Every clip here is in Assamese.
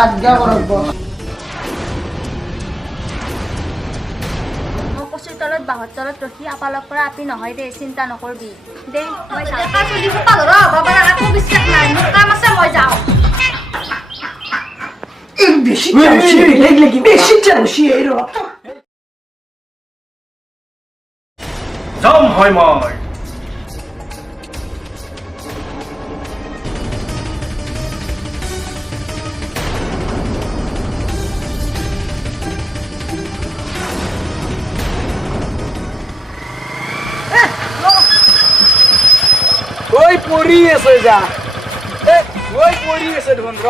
আজ্ঞা কৰক বছ। কচুৰ তলত বাঁহৰ তলত ৰখি আপালক পৰা আপি নহয় দে, চিন্তা নকৰবি দে। মই কাম আছে, মই যাওঁ। যাম হয় মই ওই পৰি আছে যা, ওই পৰি আছে দেখোন ৰ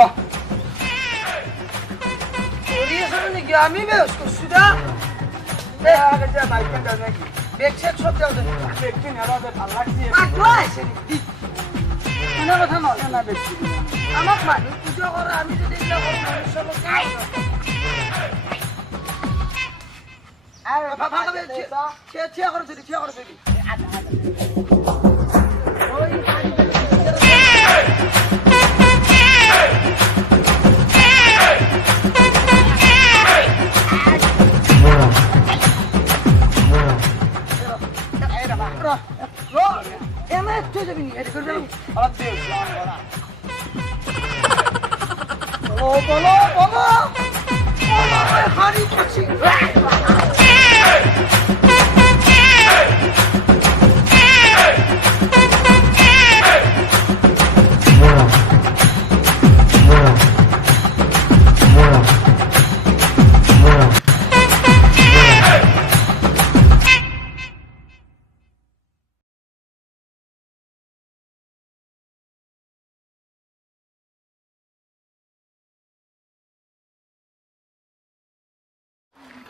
পৰি আছে নেকি? আমি বেশ করছি দা বেগ সেট সব দেওয়া বেগদিন হেরাতে ভাল লাগছে কথা নয় না দেখছি আমাক মানুষ পুজো করে, আমি যদি এগুলো করি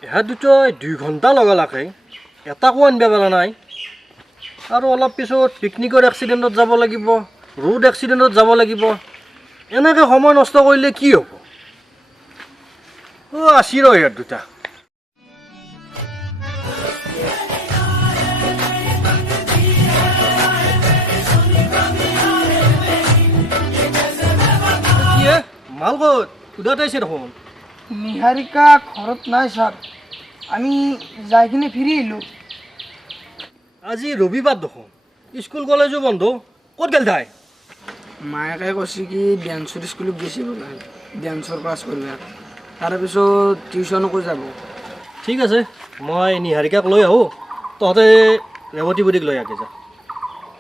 এয়া দুটো 2 ঘণ্টা লগালাকে এটাকো আনিব পৰা নাই। আৰু অলপ পিছত পিকনিকৰ এক্সিডেণ্টত যাব লাগিব, ৰোড এক্সিডেণ্টত যাব লাগিব। এনেকৈ সময় নষ্ট কৰিলে কি হ'ব? আছি ৰ ইয়াত দুটা। মাল ক'ত? উদাতে আছে দেখোন। নিহাৰিকা ঘৰত নাই স্যাৰ, আমি যাই কিনে ফিৰি এলো। আজি ৰবিবাৰ দেখোন, স্কুল কলেজো বন্ধ, ক'ত গেল তাই? মায়েকে কৈছে কি ডেন্সৰ স্কুলত গৈছে বোলে, ডেন্সৰ ক্লাছ কৰিব। তাৰপিছত টিউশ্যনকো যাব। ঠিক আছে, মই নিহাৰিকাক লৈ আহোঁ, তহঁতে ৰেৱতী বুঢ়ীক লৈ আগে যা।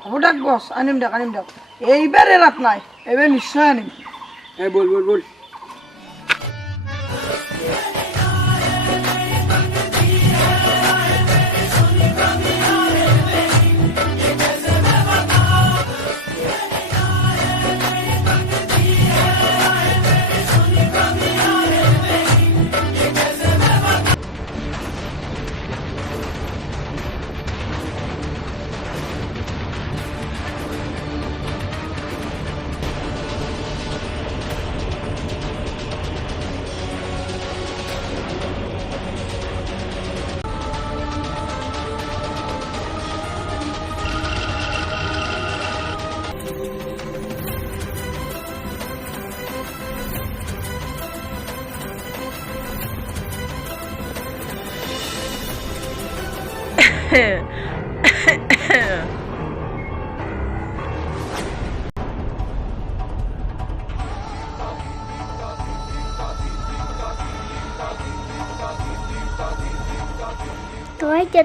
হ'ব দিয়ক বছ, আনিম দিয়ক। এইবাৰ এৰাত নাই, এইবাৰ নিশ্চয় আনিম। বল বল বল।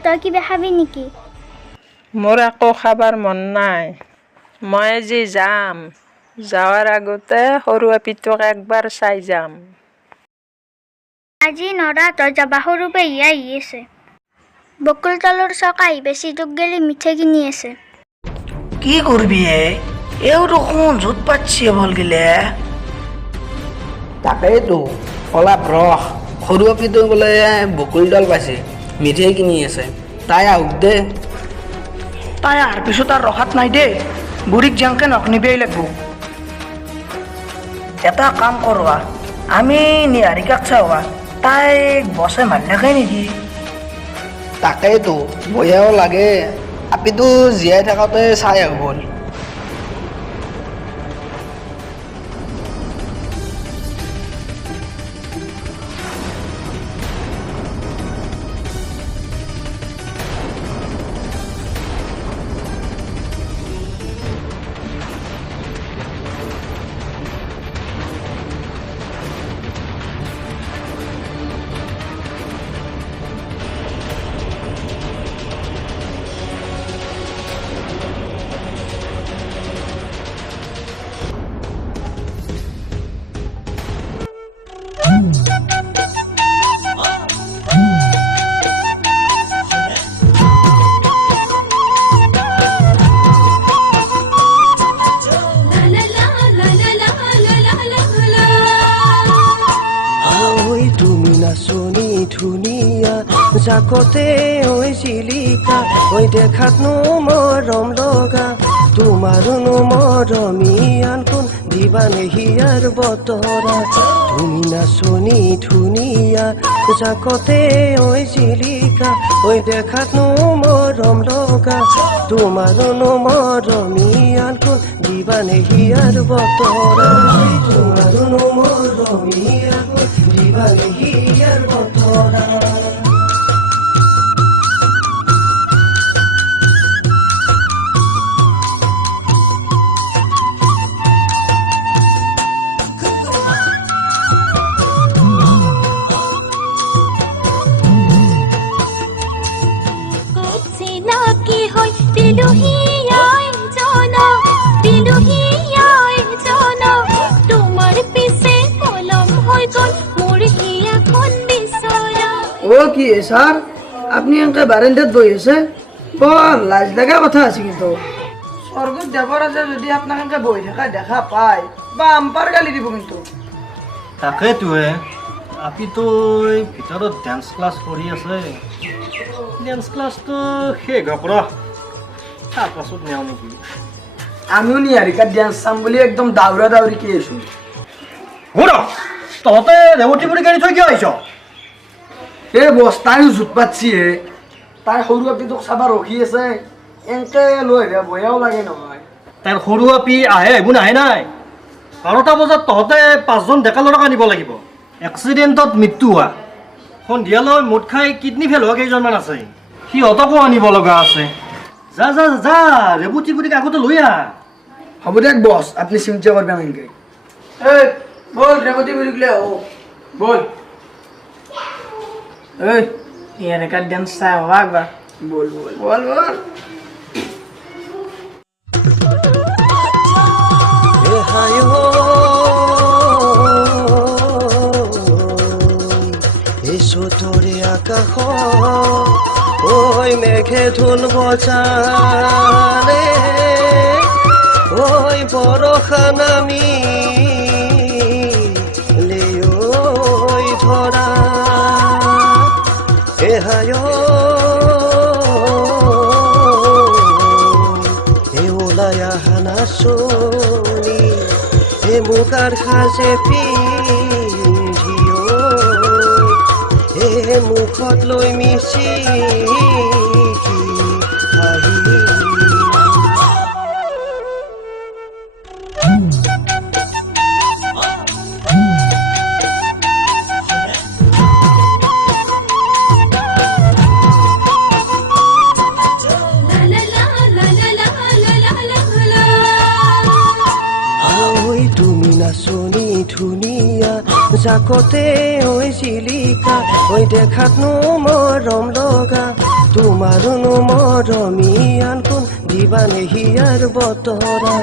তই কিবা খাবি নেকি? মোৰ একো খাবাৰ মন নাই। মই যি যাম, যাৱাৰ আগতে সৰু আপিটোক একবাৰ চাই যাম। আজি নৰা তই যাবা, সৰু পেহীয়া আহি আছে। বকুল তলৰ চক আহি বেছি তোক গেলি মিঠে কিনি আছে। কি কৰবি এও দেখোন জোট পাচ্ছি বল গেলে। তাকেইতো কলাপ ৰস সৰু আপিটো বোলে বকুল ডাল পাইছে, মিঠাই কিনি আছে। তাই আহক দে। তাই আহাৰ পিছত আৰু ৰখাত নাই দেই, বুঢ়ীক যেনকে নকনিবই লাগব। এটা কাম কৰোৱা, আমি নিহাৰিকাক চাওয়া, তাইক বছে মাৰিলেকে নেকি? তাকেইতো বয়াও লাগে, আপিটো জীয়াই থাকোঁতে চাই আহো বল। জাকতে ঐ জিলিকা ঐ দেখাতনো মৰম লগা তোমাৰোনো মৰমিয়ান কোন দিবানে হিয়াৰ বতৰা তুমি নাচনি ধুনীয়া জাকতে ঐ জিলিকা ঐ দেখাতনো মৰম লগা তোমাৰোনো মৰমিয়ান কোন দিবানে হিয়াৰ বতৰা তোমাৰোনো মৰমিয়ান কোন দিবানে হিয়াৰ বতৰা চিনাকি হৈ দিলোহিয়াই জন তোমাৰ পিছে কলম হৈ গ'ল মোৰ হিয়াখন বিচৰা ও কি স্যাৰ আপনি এনকে বাৰান্দাত বই আছে বৰ লাজ লাগা কথা আছে কিন্তু স্বর্গত যাবার আছে যদি আপনাকে এনকে বই থাকা দেখা পায় বা আম্পার গালি দিব কিন্তু তাকেইটোৱে আপিতো ভিতৰত ডেন্স ক্লাছ কৰি আছে ডেন্স ক্লাছটো শেষ হওক ৰ তাৰপাছত নিওঁ নেকি আমিও নিহাৰিকাৰ ডান্স চাম বুলি একদম দাউৰা দাউৰি কি আছো শুন তহঁতে ৰেৱতী বুলি গাড়ী থৈ কিয় আহিছ এ বস তাইও জুত পাতছি হে তাই সৰু আপিটোক চাবা ৰখি আছে এনকে লৈ আহিবা বয়াও লাগে নহয় তাইৰ সৰু আপি আহে আহিব নাহে নাই 12টা বজাত তহঁতে 5জন ডেকা ল'ৰাক আনিব লাগিব এক্সিডেণ্টত মৃত্যু হোৱা সন্ধিয়ালৈ মুঠ খাই কিডনী ফেল হোৱা কেইজনমান আছে সিহঁতকো আনিব লগা আছে যা যা যা ৰেৱতী বুলি আগতে লৈ আহ হ'ব দিয়ক বস আপনি চিন্তা করবেন এনকে এই বল রেবতী বুলি গলে ও বল এই নিহারিকার ডান্স চা হওয়া একবার বল বল বল বল তোরে আকাশ ওই মেঘে ধুন বজালে ওই বরষা নামি ওই ধরা এহায় এ ওলায়া হানা শোনি এ মুগার সাজে পিন্ধিও এ মুখত লৈ মিচি তুমি নাচনি ধুনীয়া জাকতে ঐ জিলিকা ঐ দেখাতনো মৰম লগা তোমাৰোনো মৰমিয়ান কোন দিবানে হিয়াৰ বতৰা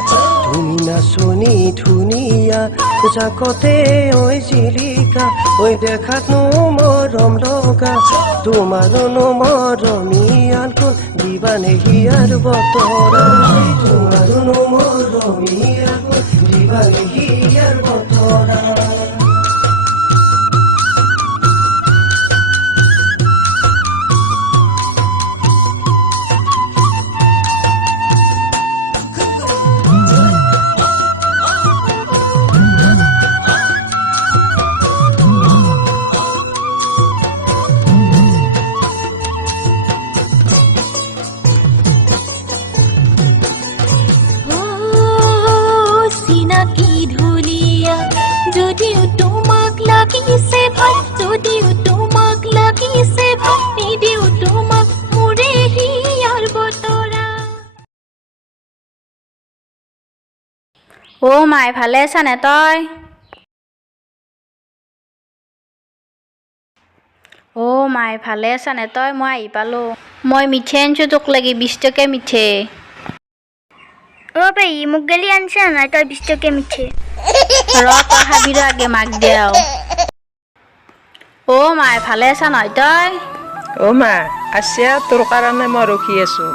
তুমি নাচনি ধুনীয়া জাকতে ঐ জিলিকা ঐ দেখাতনো মৰম লগা তোমাৰোনো মৰমিয়ান কোন দিবানে হিয়াৰ বতৰা তোমাৰোনো মৰমিয়ান কোন দিবানে হিয়াৰ বতৰা চিনাকি ধুলিয়া যদিও তোমাক লাগিছে ভাল যদিও তোমাক লাগিছে ভাল নিদিও তোমাক মোৰে হিয়াৰ বতৰা অ মাই ভালে আছানে তই অ মাই ভালে আছানে তই মই আহি পালোঁ মই মিঠে আনিছোঁ তোক লাগি 20 টকীয়া মিঠে অ পেহী মোক গেলি আনছে নাই তই 20 টকীয়া মিঠে ৰ তই খাবিৰ আগে মাক দেও অ মাই ভালে আছা নহয় তই অ' মা আছে তোৰ কাৰণে মই ৰখি আছোঁ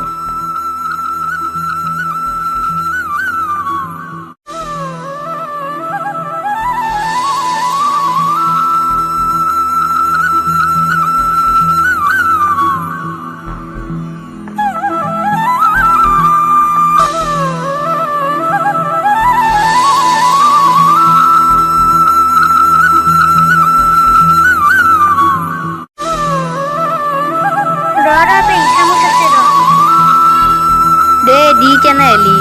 দি কেনে এলি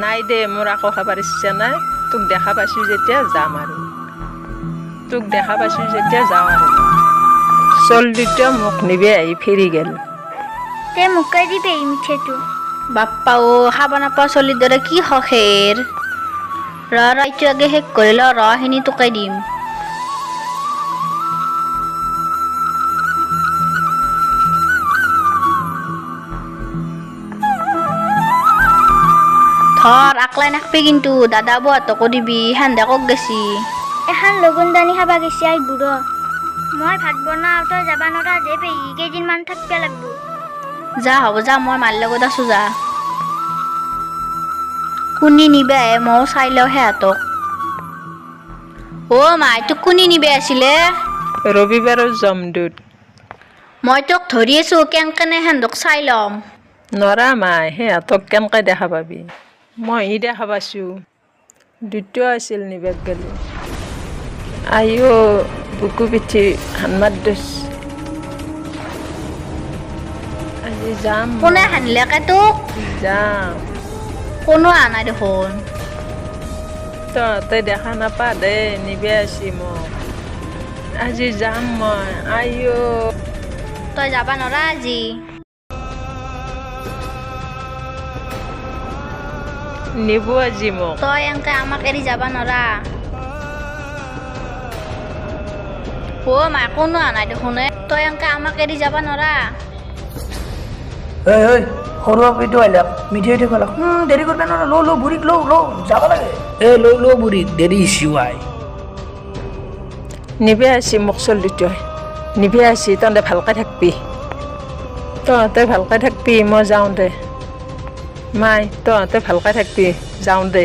নাই দে মোৰ আকৌ খাবাৰ ইচ্ছা নাই তোক দেখা পাইছোঁ যেতিয়া যাম আৰু তোক দেখা পাইছোঁ যেতিয়া যাওঁ আৰু চলদিটো মোক নিবে আহি ফিৰি গেল তে মুকাই দিবি এই মিঠেটো বাপ্পা ও খাব নাপাওঁ চলিৰ দৰে কি হখেৰ এইটো আগে শেষ কৰি ল খিনি তোকে দিম ধৰ আকলাই নাখবি কিন্তু দাদা বৌহঁতকো দিবি হেন্দেকক গেছি এখন লগুন দানি খাবা গেছি আই বুড়ো মই ভাত বনাওঁ তই যাবা নৰা দে পেহী কেইদিনমান থাকিব লাগব যা হ'ব যা মই মাৰ লগত আছো যা কোনি নিবে আহে ময়ো চাই লওঁ সিহঁতক অ' মাই তোক কোনি নিবে আছিলে ৰবিবাৰৰ জমদুত মই তোক ধৰি আছো কেনেকেনে সিহঁতক চাই ল'ম নৰা মাই সিহঁতক কেনেকৈ দেখা পাবি মই দেখা পাইছোঁ দ্বিতীয় আছিল নিবেক গেলি আইও বুকু পিঠি হানমাত দছ আজি যাম কোনে হানিলেকে তোক যাম কোনো অহা নাই দেখোন তহঁতে দেখা নাপা দে নিবে আছি মোক আজি যাম মই আইও তই যাবা নৰা আজি নিব আজি মোক তই এনেকে আমাক এৰি যাবা নৰা অ' মা কোনো অহা নাই দেখোন তই এনেকে আমাক এৰি যাবা নৰা ঐ সৰু আপীটো আহিলাক মিঠাই উঠি গ'লাক দেৰি কৰিব নোৱাৰা ল বুঢ়ীক ল যাব লাগে ল বুঢ়ী দেৰি চিৱাই নিবে আছি মোক চলিটো নিবে আছি তহঁতে ভালকৈ থাকবি তহঁতে ভালকৈ থাকবি মই যাওঁ দে মাই তহঁতে ভালকৈ থাকবি যাওঁ দে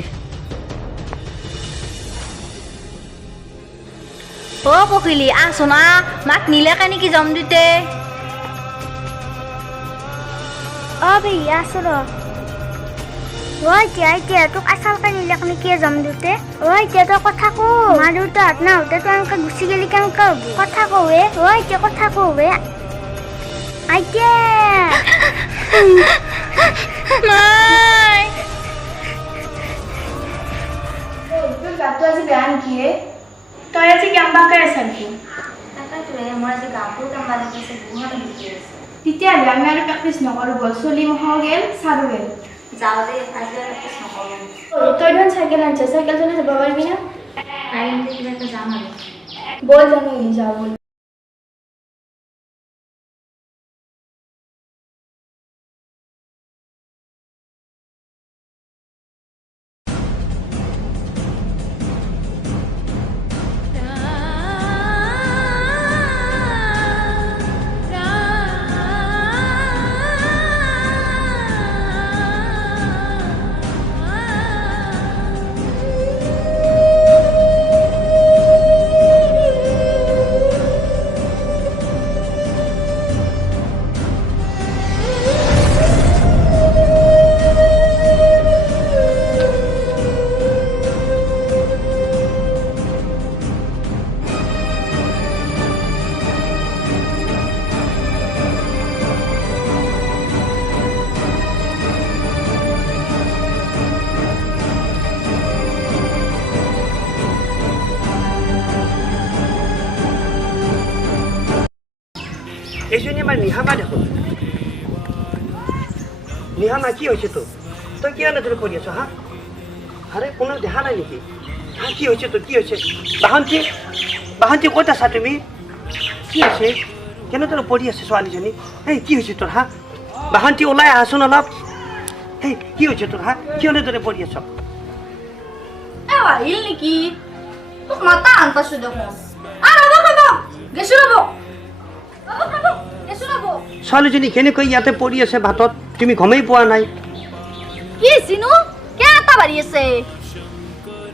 অ' পখিলি আহচোন মাক নিলেকে নেকি জম দিতে অ' পেহী আছো ৰ এতিয়া তোক আচালকে নিলেক নেকি জম দিতে এতিয়া তই কথা কো মা দেউতাহঁত নাহোঁতে তই এনেকে গুচি গেলি কেনেকে হ'ব কথা কওঁৱে এতিয়া কথা কওঁৱে আইতা মাই তোৰ গাটো আজি বেয়া নেকি তই আজি কেম্বাকে আছা নেকি তেতিয়াহ'লে আমি আৰু প্ৰেক্টিচ নকৰোঁ বল চলি মহাও গেল চাৰো গেল তই দেখোন চাইকেল আনছ চাইকেল চলাই যাব পাৰিবি না বল জানো যাওঁ বল এইজনী আমাৰ নিহামা দেখোন নিহামা কি হৈছে তোৰ তই কিয় নজৰ কৰি আছ হা আৰে কোনো দেখা নাই নেকি হা কি হৈছে তোৰ কি হৈছে বাহন্তী ক'ত আছা তুমি কি হৈছে কেনেদৰে পৰি আছে ছোৱালীজনী এই কি হৈছে তোৰ হা বাহন্তী ওলাই আহাচোন অলপ এই কি হৈছে তোৰ হা কিয় এনেদৰে পৰি আছ আহিল নেকি তোক মাতা আন পাইছোঁ দেখোন গেছো ৰ'ব ছোৱালীজনী কেনেকৈ ইয়াতে পৰি আছে ভাতত তুমি গমেই পোৱা নাই কি চিনো কে এটা বাঢ়ি আছে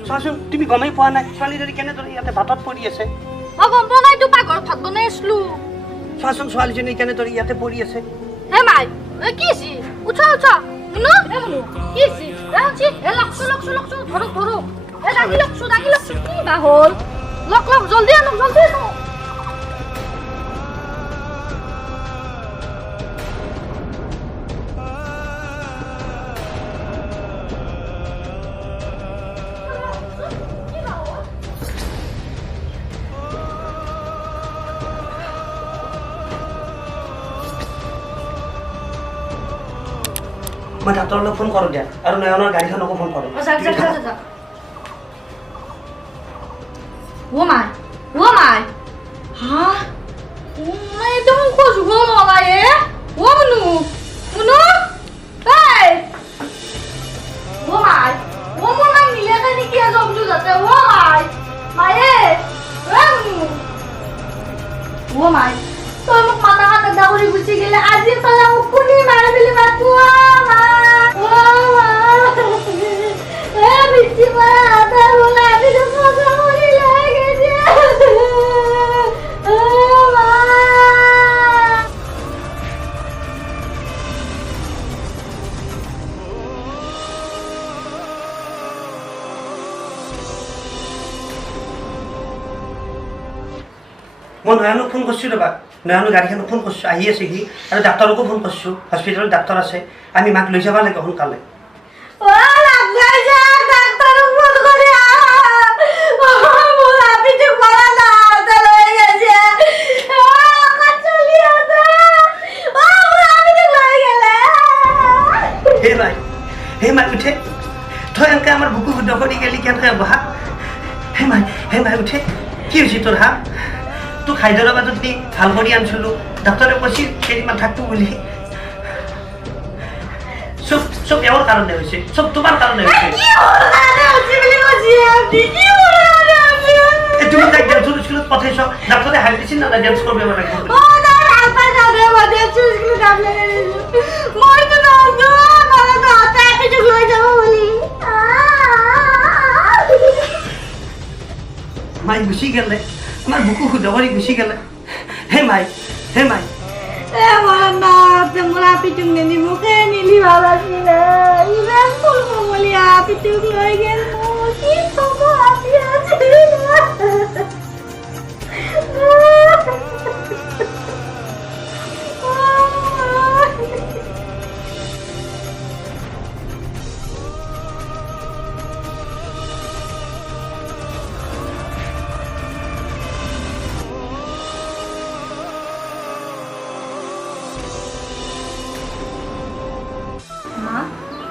চোৱাচোন তুমি গমেই পোৱা নাই ছোৱালীজনী কেনেদৰে ইয়াতে ভাতত পৰি আছে মই গম পোৱা নাই তোৰ পাকঘৰত ভাত বনাই আছিলোঁ চোৱাচোন ছোৱালীজনী কেনেদৰে ইয়াতে পৰি আছে হে মাই কি আছে উঠা উঠা মুনো হে মুনো কি আছে ৰাঞ্চি হে লকছো ধৰক হে দাঙি লকছো কি বা হ'ল লক জলদি আনো মই ডাক্তৰলৈ ফোন কৰোঁ দিয়া আৰু নয়নৰ গাড়ীখনকো ফোন কৰোঁ যা ও মাই হা ও মাই তো খোঁজ গো নলায়ে ও মুনো এই ও মাই ও মোর নাম মিলে খানি কি জমজু যাতে ও মায়ে ও মাই তো মোক মাথা হাতে দাউরি গুছি গেলে আজি তলা কোনি মারে দিলি মাতু বিচি মারা আদা বলে আমি তো মজা মরি লাগে যে মই নয়নক ফোন কৰিছোঁ ৰ'বা নয়নৰ গাড়ীখনক ফোন কৰিছোঁ আহি আছে সি আৰু ডাক্তৰকো ফোন কৰিছোঁ হস্পিটেলত ডাক্তৰ আছে আমি মাক লৈ যাব লাগে সোনকালে হে মাই উঠে তই এনেকৈ আমাৰ বুকু শুদ্ধ কৰি গেলি কেনেকৈ বহা হে মাই উঠে কি হৈছে তোৰ হা তোক হায়দৰাবাদত নি ভাল কৰি আনিছিলোঁ ডাক্তৰে কৈছিল কেইদিনমান থাকটো বুলি চব এওঁৰ কাৰণে হৈছে চব তোমাৰ কাৰণে হৈছে তুমি তাইক ডেন্সৰ স্কুলত পঠাইছ ডাক্তৰে হাই দিছিল না ডেন্স কৰিব লাগিব মাই গুচি গেলে আমার বুকু শুদ্ধ করে গুচি গেলে হে মাই মোরা পিটুক নেনি মুখে নিলি ভালো ছিল ইমান ফুল কমলিয়া পিটুক লৈ গেল কি কব আপি আছে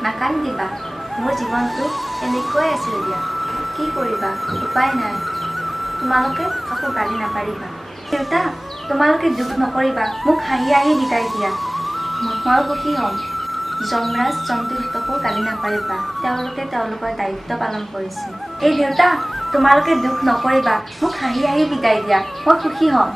নাকান্দিবা মোৰ জীৱনটো এনেকৈ আছিল দিয়া কি কৰিবা উপায় নাই তোমালোকে কাকো গালি নাপাৰিবা দেউতা তোমালোকে দুখ নকৰিবা মোক হাঁহি বিদায় দিয়া মই সুখী হ'ম যমৰাজ জন্তুহঁতকো গালি নাপাৰিবা তেওঁলোকে তেওঁলোকৰ দায়িত্ব পালন কৰিছে এই দেউতা তোমালোকে দুখ নকৰিবা মোক হাঁহি বিদায় দিয়া মই সুখী হ'ম